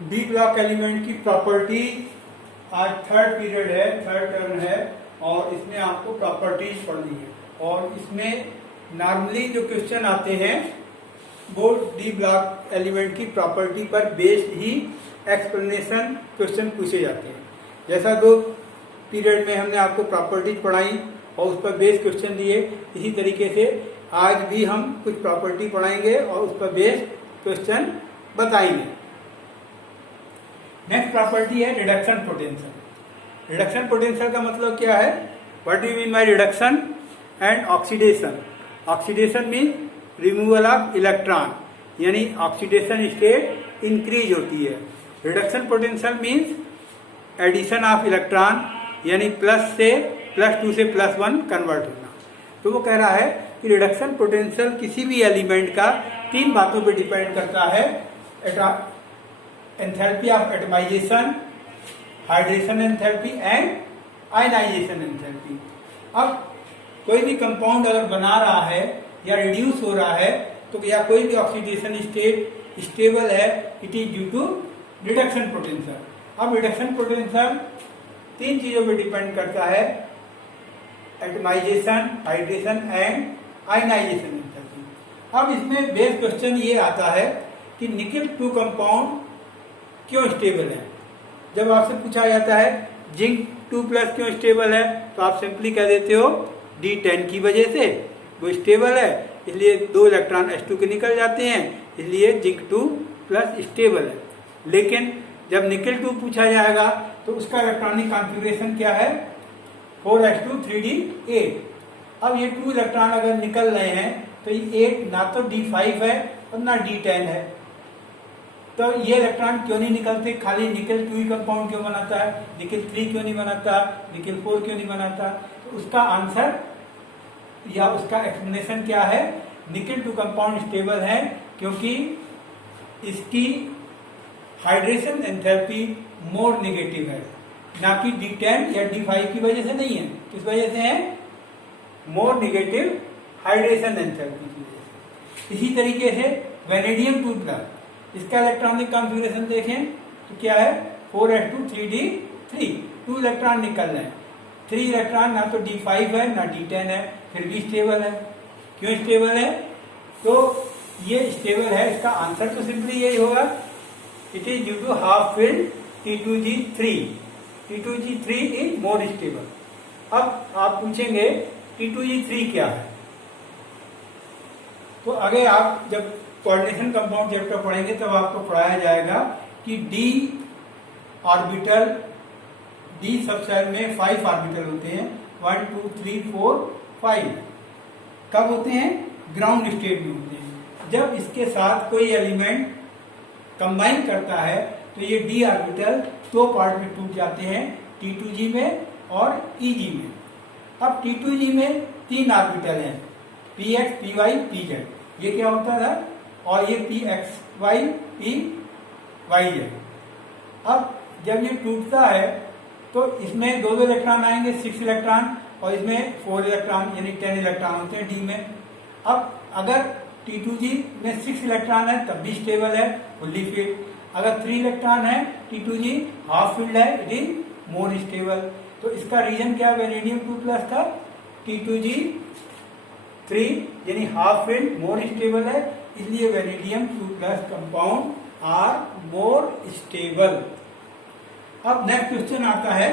D block element की property. आज third period है, थर्ड टर्म है और इसमें आपको प्रॉपर्टीज पढ़नी है। और इसमें नॉर्मली जो क्वेश्चन आते हैं वो डी ब्लॉक एलिमेंट की प्रॉपर्टी पर बेस्ड ही एक्सप्लेनेशन क्वेश्चन पूछे जाते हैं। जैसा दो पीरियड में हमने आपको प्रॉपर्टीज पढ़ाई और उस पर बेस्ड क्वेश्चन दिए, इसी तरीके से आज भी हम कुछ प्रॉपर्टी पढ़ाएंगे और उस पर बेस्ड क्वेश्चन बताएंगे। नेक्स्ट प्रॉपर्टी है रिडक्शन पोटेंशियल। रिडक्शन पोटेंशियल का मतलब क्या है? What do you mean by reduction and oxidation? Oxidation mean removal of electron, यानी ऑक्सीडेशन स्टेट इंक्रीज होती है। Reduction potential means addition of electron, यानी प्लस से +2 से +1 कन्वर्ट होना। तो वो कह रहा है कि रिडक्शन पोटेंशियल किसी भी एलिमेंट का 3 बातों पर डिपेंड करता है: enthalpy of atomisation, hydration enthalpy and ionisation enthalpy. अब कोई भी कंपाउंड अगर बना रहा है या रिड्यूस हो रहा है तो या कोई भी ऑक्सीडेशन स्टेट स्टेबल है, it is due to reduction potential. अब रिडक्शन पोटेंशियल 3 चीजों पर डिपेंड करता है: atomisation, hydration and ionisation enthalpy. अब इसमें बेस क्वेश्चन ये आता है कि निकेल 2 कंपाउंड क्यों स्टेबल है। जब आपसे पूछा जाता है जिंक 2+ क्यों स्टेबल है, तो आप सिंपली कह देते हो D10 की वजह से वो स्टेबल है, इसलिए 2 इलेक्ट्रॉन H2 के निकल जाते हैं, इसलिए जिंक 2+ स्टेबल है। लेकिन जब निकेल 2 पूछा जाएगा तो उसका इलेक्ट्रॉनिक कॉन्फ़िगरेशन क्या है? 4s2 3d8। अब ये 2 इलेक्ट्रॉन अगर निकल रहे हैं तो ये 8 ना तो D5 है और ना D10 है, तो ये इलेक्ट्रॉन क्यों नहीं निकलते? खाली निकेल 2 ही कंपाउंड क्यों बनाता है? निकेल 3 क्यों नहीं बनाता? निकेल 4 क्यों नहीं बनाता? तो उसका आंसर या उसका एक्सप्लेनेशन क्या है? निकेल 2 कंपाउंड स्टेबल है क्योंकि इसकी हाइड्रेशन एंथैल्पी मोर नेगेटिव है, ना कि D10 या D5 की वजह से नहीं है। किस वजह से है? मोर नेगेटिव हाइड्रेशन एंथैल्पी की वजह से। इसी तरीके से वेनेडियम 2+, इसका इलेक्ट्रॉनिक कॉन्फ़िगरेशन देखें तो क्या है? 4s2 3d3। 2 इलेक्ट्रॉन निकल रहे हैं, 3 इलेक्ट्रॉन ना तो D5 है ना D10 है, फिर भी स्टेबल है। क्यों स्टेबल है? तो ये स्टेबल है, इसका आंसर तो सिंपली यही होगा, it is due to half filled T2G3। T2G3 is more stable. अब आप पूछेंगे T2G3 क्या है? तो आगे आप जब कोऑर्डिनेशन कंपाउंड चैप्टर पढ़ेंगे तब आपको पढ़ाया जाएगा कि D ऑर्बिटल, D सबसेल में 5 ऑर्बिटल होते हैं, 1 2 3 4 5। कब होते हैं? ग्राउंड स्टेट में होते हैं। जब इसके साथ कोई एलिमेंट कंबाइन करता है तो ये D ऑर्बिटल 2 पार्ट में टूट जाते हैं, T2G में और EG में। अब T2G में 3 ऑर्बिटल हैं, Px Py Pz। ये क्या होता था? और ये Pxy Pyz। अब जब ये टूटता है तो इसमें 2 इलेक्ट्रॉन आएंगे, 6 इलेक्ट्रॉन, और इसमें 4 इलेक्ट्रॉन यानी 10 इलेक्ट्रॉन होते हैं D में। अब अगर T2G में 6 इलेक्ट्रॉन है तब भी स्टेबल है, फुल्ली फिल्ड। अगर 3 इलेक्ट्रॉन है T2G हाफ फिल्ड है, इट इज मोर स्टेबल। तो इसका रीजन क्या? वेनेडियम 2+ था, T2G 3 यानी हाफ फिल्ड मोर स्टेबल है, इसलिए vanadium 2+ compound are more stable. अब नेक्स्ट क्वेश्चन आता है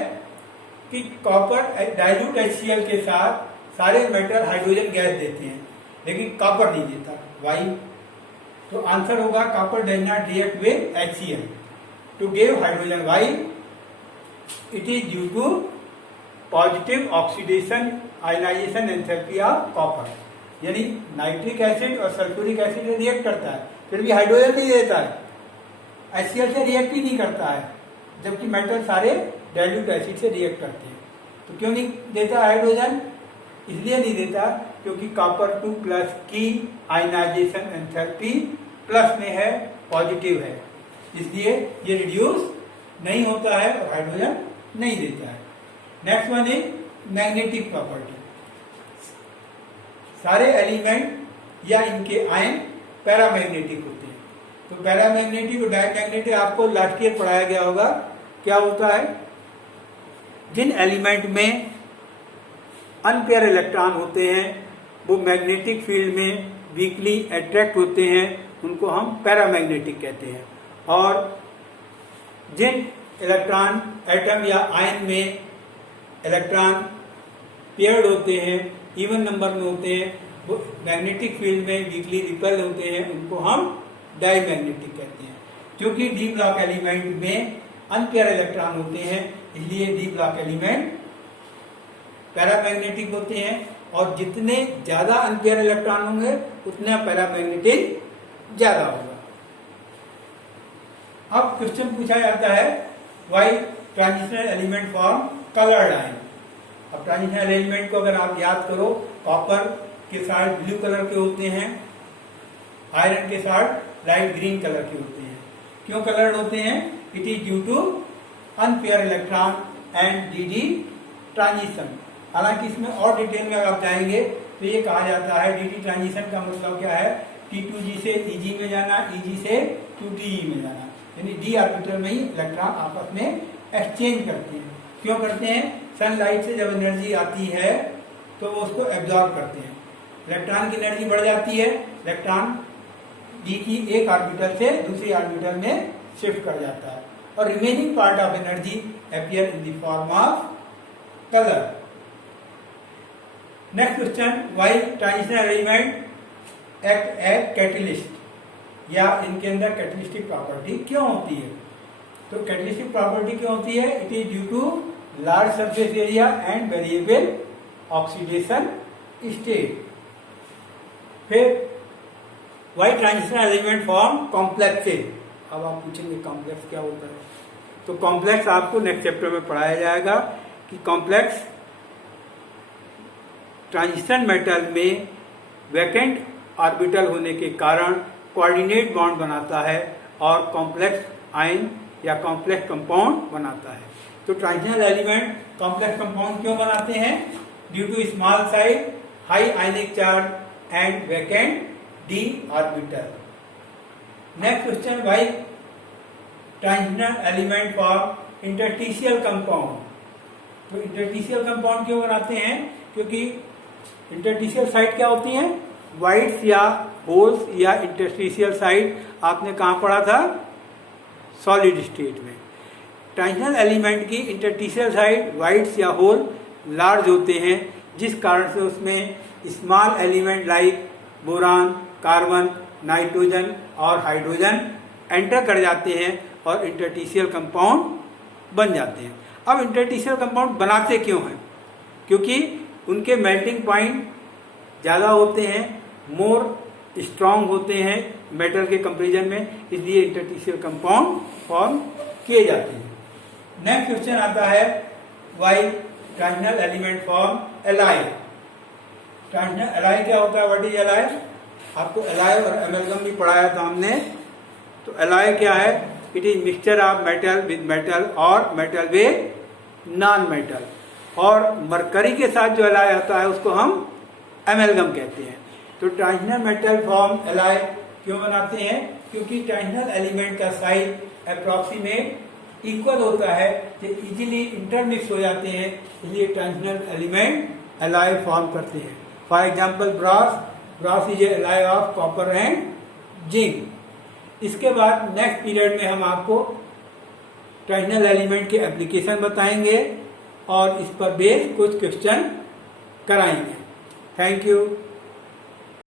कि कॉपर डाइल्यूट HCl के साथ सारे मेटल हाइड्रोजन गैस देते हैं लेकिन कॉपर नहीं देता, वाई? तो आंसर होगा copper does not react with HCl to give hydrogen. Why? It is due to positive oxidation ionisation enthalpy of copper, यानी नाइट्रिक एसिड और सल्फ्यूरिक एसिड रिएक्ट करता है फिर भी हाइड्रोजन नहीं देता है, HCl से रिएक्ट ही नहीं करता है, जबकि मेटल सारे डाइल्यूट एसिड से रिएक्ट करते हैं। तो क्यों नहीं देता हाइड्रोजन? इसलिए नहीं देता क्योंकि कॉपर 2+ की आयनाइजेशन एंथैल्पी प्लस में है, पॉजिटिव है, इसलिए ये रिड्यूस नहीं होता है और हाइड्रोजन नहीं देता है। Next one is magnetic property. सारे एलिमेंट या इनके आयन पैरामैग्नेटिक होते हैं, तो तो पैरामैग्नेटिक और डायमैग्नेटिक आपको लास्ट ईयर पढ़ाया गया होगा। क्या होता है, जिन एलिमेंट में अनपेयर इलेक्ट्रॉन होते हैं वो मैग्नेटिक फील्ड में वीकली अट्रैक्ट होते हैं, उनको हम पैरामैग्नेटिक कहते हैं। और जिन इलेक्ट्रॉन एटम या आयन में इलेक्ट्रॉन पेयर्ड होते हैं, इवन नंबर में होते हैं, वो मैग्नेटिक फील्ड में वीकली रिपेल होते हैं, उनको हम डायमैग्नेटिक कहते हैं। क्योंकि डी ब्लॉक एलिमेंट में अनपेयर इलेक्ट्रॉन होते हैं, इसलिए डी ब्लॉक एलिमेंट पैरामैग्नेटिक होते हैं, और जितने ज्यादा अनपेयर इलेक्ट्रॉन होंगे उतना पैरामैग्नेटिक ज्यादा होगा। अब क्वेश्चन पूछा जाता है, why transitional element form coloured ion. अब ट्रांजिशनल एलिमेंट को अगर आप याद करो, कॉपर के साथ ब्लू कलर के होते हैं, आयरन के साथ लाइट ग्रीन कलर के होते हैं। क्यों कलर्ड होते हैं? It is due to unpair electron and d transition. हालांकि इसमें और डिटेल में अगर आप जाएंगे तो ये कहा जाता है डी ट्रांजिशन का मतलब क्या है, T2G से EG में जाना, EG से 2TE में जाना, यानी डी ऑर्बिटल में ही इलेक्ट्रॉन आपस में एक्सचेंज करते हैं। क्यों करते हैं? सनलाइट से जब एनर्जी आती है तो वो उसको एब्जॉर्ब करते हैं, इलेक्ट्रॉन की एनर्जी बढ़ जाती है, इलेक्ट्रॉन डी की एक ऑर्बिटल से दूसरी ऑर्बिटल में शिफ्ट कर जाता है, और remaining part of energy appear in the form of colour. Next question, why transitional element act as catalyst, या इनके अंदर कैटलिस्टिक प्रॉपर्टी क्यों होती है? तो कैटलिस्टिक प्रॉपर्टी क्यों होती है? It is due to large surface area and variable oxidation state. फिर why transitional element form complexes. अब आप पूछेंगे कॉम्प्लेक्स क्या होता है? तो कॉम्प्लेक्स आपको नेक्स्ट चैप्टर में पढ़ाया जाएगा कि कॉम्प्लेक्स ट्रांजिशन मेटल में वैकेंट ऑर्बिटल होने के कारण कोऑर्डिनेट बॉन्ड बनाता है और कॉम्प्लेक्स आयन या कॉम्प्लेक्स कंपाउंड बनाता है। तो ट्रांजिशनल एलिमेंट कॉम्प्लेक्स कंपाउंड क्यों बनाते हैं? Due to small size, high ionic charge and vacant d orbital. Next question, why transitional element form interstitial compound. तो इंटरस्टिशियल कंपाउंड क्यों बनाते हैं? क्योंकि इंटरस्टिशियल साइट क्या होती हैं? वाइड्स या होल्स या इंटरस्टिशियल साइट आपने कहाँ पढ़ा था? सॉलिड स्टेट में। ट्रांजिशनल एलिमेंट की इंटरस्टिशियल साइट वाइड्स या होल लार्ज होते हैं, जिस कारण से उसमें small element like boron, carbon, nitrogen और हाइड्रोजन एंटर कर जाते हैं और इंटरस्टिशियल कंपाउंड बन जाते हैं। अब इंटरस्टिशियल कंपाउंड बनाते क्यों हैं? क्योंकि उनके मेल्टिंग पॉइंट ज़्यादा होते हैं, मोर स्ट्रांग होते हैं मेटल के कंपेरिजन में, इसलिए इंटरस्टिशियल कंपाउंड फॉर्म किए जाते हैं। नेक्स्ट क्वेश्चन आता है, why transitional element form alloy. Transitional alloy क्या होता है? What is alloy? आपको एलाय और एमलगम भी पढ़ाया था हमने। तो एलाय क्या है? It is mixture of metal with metal और मेटल विद नॉन मेटल, और मरकरी के साथ जो एलाय आता है उसको हम एमलगम कहते हैं। तो ट्रांजिशनल मेटल फॉर्म एलाय क्यों बनाते हैं? क्योंकि ट्रांजिशनल एलिमेंट का साइज अप्रोक्सीमेट इक्वल होता है, जो इजीली इंटरमिक्स हो जाते हैं, इसलिए ट्रांजिशनल एलिमेंट एलाय फॉर्म करते हैं। For example brass is alloy of copper and zinc. इसके बाद नेक्स्ट पीरियड में हम आपको ट्रांजिशनल एलिमेंट के एप्लीकेशन बताएंगे और इस पर बेस्ड कुछ क्वेश्चन कराएंगे। Thank you.